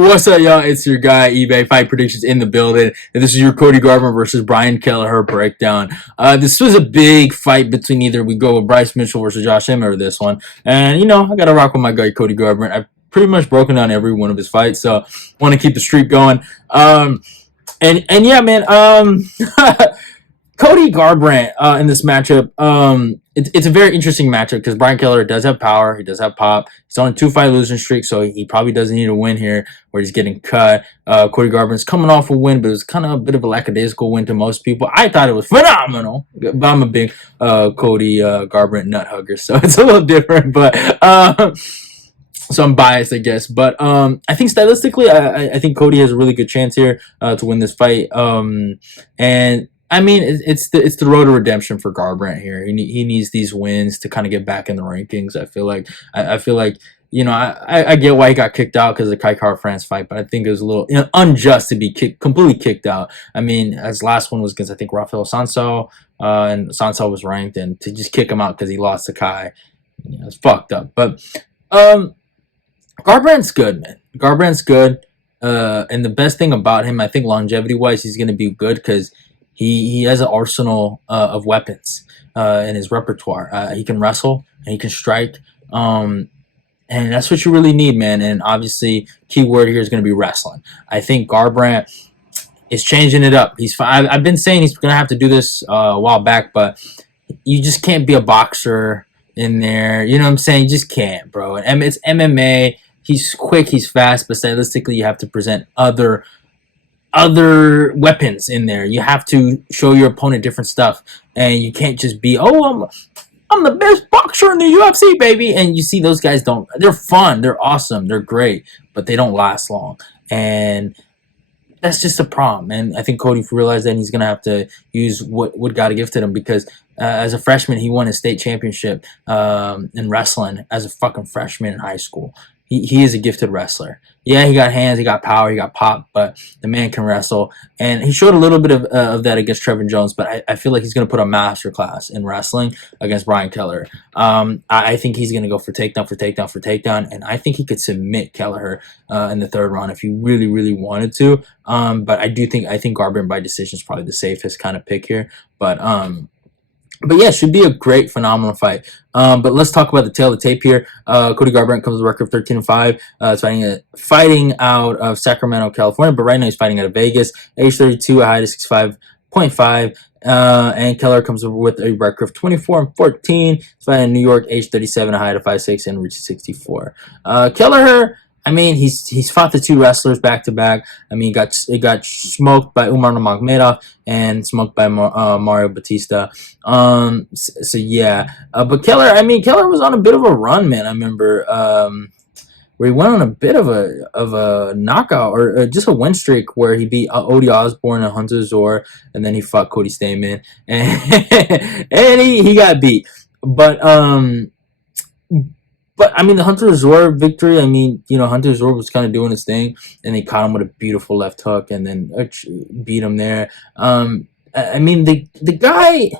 What's up, y'all? It's your guy, eBay Fight Predictions in the building. And this is your Cody Garbrandt versus Brian Kelleher breakdown. This was a big fight between either we go with Bryce Mitchell versus Josh Emmett or this one. And, I got to rock with my guy, Cody Garbrandt. I've pretty much broken down every one of his fights, so want to keep the streak going. And yeah, man, Cody Garbrandt in this matchup, it's a very interesting matchup because Brian Kelleher does have power. He does have pop. He's on a 2-fight losing streak, so he probably doesn't need a win here where he's getting cut. Cody Garbrandt's coming off a win, but it was kind of a bit of a lackadaisical win to most people. I thought it was phenomenal, but I'm a big Cody Garbrandt nut hugger, so it's a little different, but so I'm biased, I guess. But I think stylistically, I think Cody has a really good chance here to win this fight. And I mean, it's the road to redemption for Garbrandt here. He needs these wins to kind of get back in the rankings. I feel like I get why he got kicked out because of the Kai France fight, but I think it was a little unjust to be completely kicked out. I mean, his last one was against I think Rafael Sanso, and Sanso was ranked, and to just kick him out because he lost to Kai, it's fucked up. But Garbrandt's good, man. Garbrandt's good, and the best thing about him, I think longevity wise, he's gonna be good because he has an arsenal of weapons in his repertoire. He can wrestle and he can strike, and that's what you really need, man. And obviously, key word here is going to be wrestling. I think Garbrandt is changing it up. I've been saying he's going to have to do this a while back, but you just can't be a boxer in there. You know what I'm saying? You just can't, bro. And it's MMA. He's quick, he's fast, but stylistically, you have to present other weapons in there. You have to show your opponent different stuff, and you can't just be, I'm the best boxer in the UFC, baby. And you see those guys they're fun, they're awesome, they're great, but they don't last long, and that's just a problem. And I think Cody realized that he's gonna have to use what God gifted him, because as a freshman he won his state championship in wrestling as a fucking freshman in high school. He is a gifted wrestler. Yeah, he got hands, he got power, he got pop, but the man can wrestle. And he showed a little bit of that against Trevin Jones, but I feel like he's going to put a masterclass in wrestling against Brian Kelleher. I think he's going to go for takedown, and I think he could submit Kelleher in the third round if he really, really wanted to. But I think Garbrandt by decision is probably the safest kind of pick here. But yeah, it should be a great, phenomenal fight. But let's talk about the tail of the tape here. Cody Garbrandt comes with a record of 13-5. It's fighting out of Sacramento, California, but right now he's fighting out of Vegas. Age 32, a height of 65.5. And Kelleher comes with a record of 24-14. He's fighting in New York, age 37, a height of 5'6", and reaches 64. Kelleher, I mean, he's fought the two wrestlers back to back. I mean, he got smoked by Umar Nurmagomedov and smoked by Mario Batista. So yeah, but Kelleher was on a bit of a run, man. I remember where he went on a bit of a knockout or just a win streak where he beat Odie Osborne and Hunter Zor, and then he fought Cody Stamen, and he got beat, but I mean, the Hunter Zor victory, I mean, Hunter Zor was kind of doing his thing, and they caught him with a beautiful left hook and then beat him there. I mean, the guy,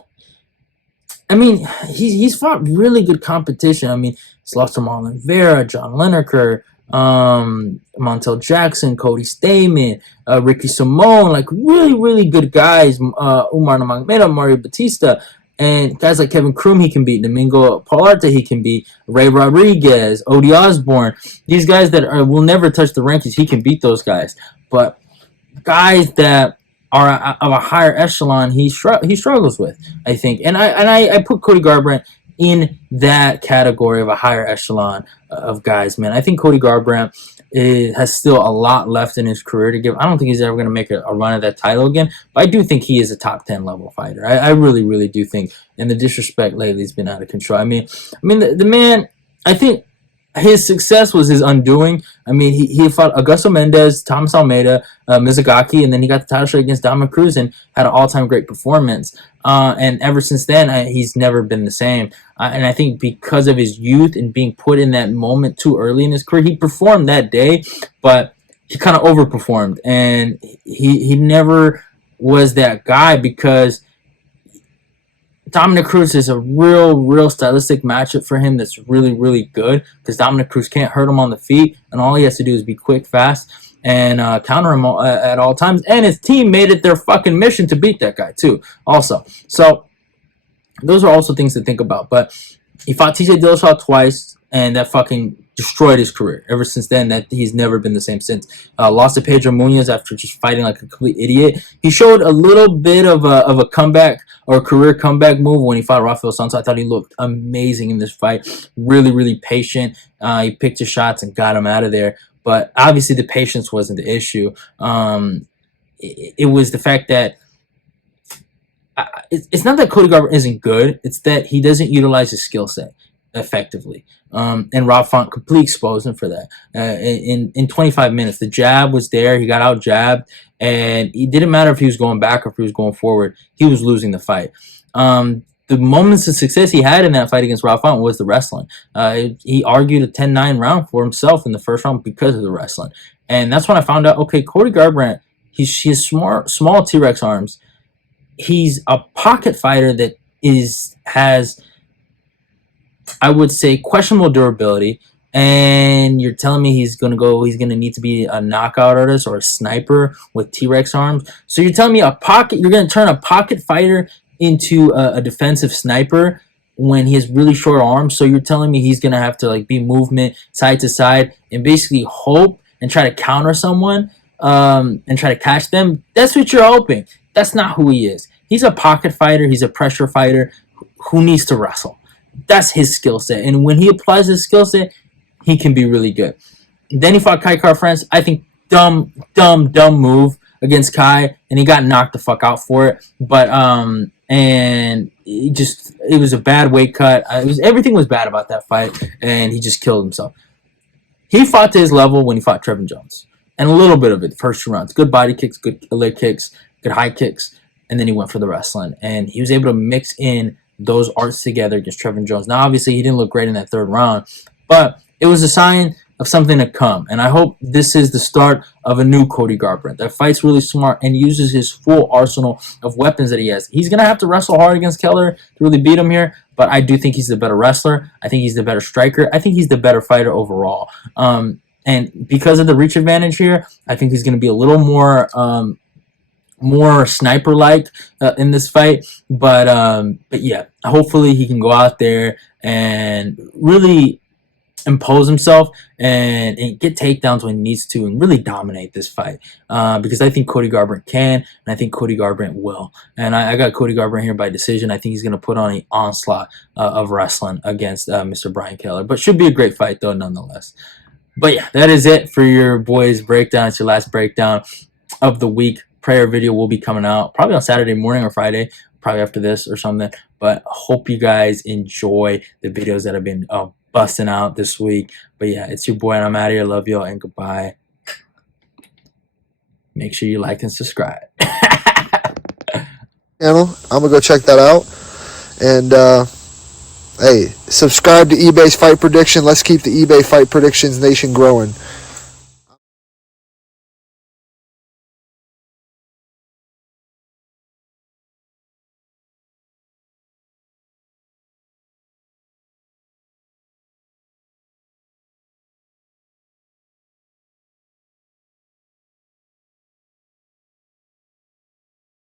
I mean, he's fought really good competition. I mean, he's lost to Marlon Vera, John Lineker, Montel Jackson, Cody Stamen, Ricky Simone, like really, really good guys. Umar Nurmagomedov, Mario Batista. And guys like Kevin Kroom, he can beat. Domingo Palarte, he can beat. Ray Rodriguez, Odie Osborne. These guys that will never touch the rankings, he can beat those guys. But guys that are of a higher echelon, he struggles with, I think. And I put Cody Garbrandt in that category of a higher echelon of guys, man. I think Cody Garbrandt has still a lot left in his career to give. I don't think he's ever going to make a run at that title again, but I do think he is a top 10 level fighter. I really, really do think. And the disrespect lately has been out of control. I mean, the man, I think his success was his undoing. I mean, he fought Augusto Mendez, Thomas Almeida, Mizugaki, and then he got the title shot against Dominic Cruz and had an all-time great performance. And ever since then, he's never been the same. And I think because of his youth and being put in that moment too early in his career, he performed that day, but he kind of overperformed. And he never was that guy because Dominic Cruz is a real stylistic matchup for him that's really, really good because Dominic Cruz can't hurt him on the feet, and all he has to do is be quick, fast, and counter him at all times. And his team made it their fucking mission to beat that guy too. Also, so those are also things to think about. But he fought TJ Dillashaw twice, and that fucking destroyed his career. Ever since then, that he's never been the same since. Lost to Pedro Munoz after just fighting like a complete idiot. He showed a little bit of a comeback or a career comeback move when he fought Rafael Santos. I thought he looked amazing in this fight. Really, really patient. He picked his shots and got him out of there. But obviously, the patience wasn't the issue. It was the fact that it's not that Cody Garbrandt isn't good. It's that he doesn't utilize his skill set effectively. And Rob Font completely exposed him for that. In 25 minutes, the jab was there. He got out jabbed, and it didn't matter if he was going back or if he was going forward. He was losing the fight. The moments of success he had in that fight against Rob Font was the wrestling. He argued a 10-9 round for himself in the first round because of the wrestling. And that's when I found out, okay, Cody Garbrandt, he has small T-Rex arms. He's a pocket fighter that has, I would say, questionable durability. And you're telling me he's gonna need to be a knockout artist or a sniper with T-Rex arms. So you're telling me you're gonna turn a pocket fighter into a defensive sniper when he has really short arms. So you're telling me he's gonna have to like be movement side to side and basically hope and try to counter someone and try to catch them. That's what you're hoping. That's not who he is. He's a pocket fighter. He's a pressure fighter who needs to wrestle. That's his skill set. And when he applies his skill set, he can be really good. Then he fought Kai Kara-France. I think dumb move against Kai, and he got knocked the fuck out for it. But and it was a bad weight cut. Everything was bad about that fight, and he just killed himself. He fought to his level when he fought Trevin Jones, and a little bit of it the first 2 rounds. Good body kicks, good leg kicks, good high kicks, and then he went for the wrestling, and he was able to mix in those arts together against Trevin Jones. Now, obviously, he didn't look great in that 3rd round, but it was a sign of something to come, and I hope this is the start of a new Cody Garbrandt that fights really smart and uses his full arsenal of weapons that he has. He's going to have to wrestle hard against Kelleher to really beat him here, but I do think he's the better wrestler. I think he's the better striker. I think he's the better fighter overall. And because of the reach advantage here, I think he's going to be a little more sniper-like in this fight. But yeah, hopefully he can go out there and really impose himself and get takedowns when he needs to and really dominate this fight. Because I think Cody Garbrandt can, and I think Cody Garbrandt will. And I got Cody Garbrandt here by decision. I think he's going to put on an onslaught of wrestling against Mr. Brian Kelleher. But should be a great fight, though, nonetheless. But yeah, that is it for your boys' breakdown. It's your last breakdown of the week. Prayer video will be coming out probably on Saturday morning or Friday, probably after this or something. But hope you guys enjoy the videos that have been busting out this week. But yeah, it's your boy, and I'm out of here. Love y'all, and goodbye. Make sure you like and subscribe. Channel. I'm gonna go check that out. And hey, subscribe to eBay's Fight Prediction. Let's keep the eBay Fight Predictions Nation growing.